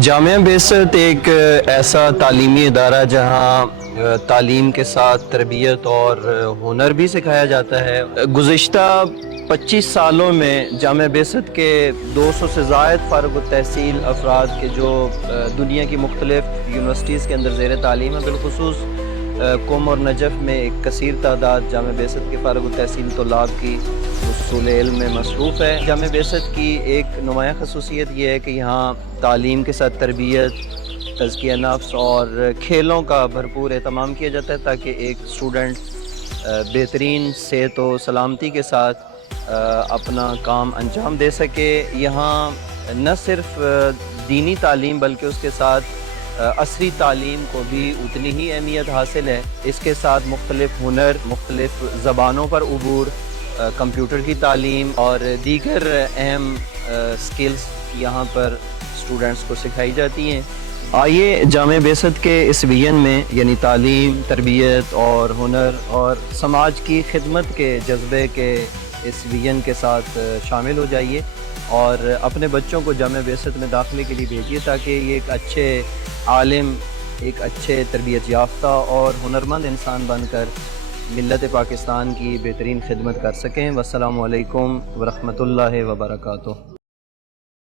جامعہ بیست ایک ایسا تعلیمی ادارہ جہاں تعلیم کے ساتھ تربیت اور ہنر بھی سکھایا جاتا ہے۔ گزشتہ 25 سالوں میں جامعہ بیست کے 200 سے زائد فارغ التحصیل افراد کے جو دنیا کی مختلف یونیورسٹیز کے اندر زیر تعلیم ہے، بالخصوص قم اور نجف میں ایک کثیر تعداد جامعہ بیست کے فارغ التحصیل طلاب کی حصول علم میں مصروف ہے۔ جامعہ بیست کی ایک نمایاں خصوصیت یہ ہے کہ یہاں تعلیم کے ساتھ تربیت، تزکیہ نفس اور کھیلوں کا بھرپور اہتمام کیا جاتا ہے تاکہ ایک اسٹوڈنٹ بہترین صحت و سلامتی کے ساتھ اپنا کام انجام دے سکے۔ یہاں نہ صرف دینی تعلیم بلکہ اس کے ساتھ عصری تعلیم کو بھی اتنی ہی اہمیت حاصل ہے۔ اس کے ساتھ مختلف ہنر، مختلف زبانوں پر عبور، کمپیوٹر کی تعلیم اور دیگر اہم سکلز یہاں پر اسٹوڈنٹس کو سکھائی جاتی ہیں۔ آئیے جامعہ بیست کے اس ویژن میں یعنی تعلیم، تربیت اور ہنر اور سماج کی خدمت کے جذبے کے اس ویژن کے ساتھ شامل ہو جائیے اور اپنے بچوں کو جامعہ بیست میں داخلے کے لیے بھیجیے تاکہ یہ ایک اچھے عالم، ایک اچھے تربیت یافتہ اور ہنرمند انسان بن کر ملت پاکستان کی بہترین خدمت کر سکیں۔ والسلام علیکم ورحمۃ اللہ وبرکاتہ۔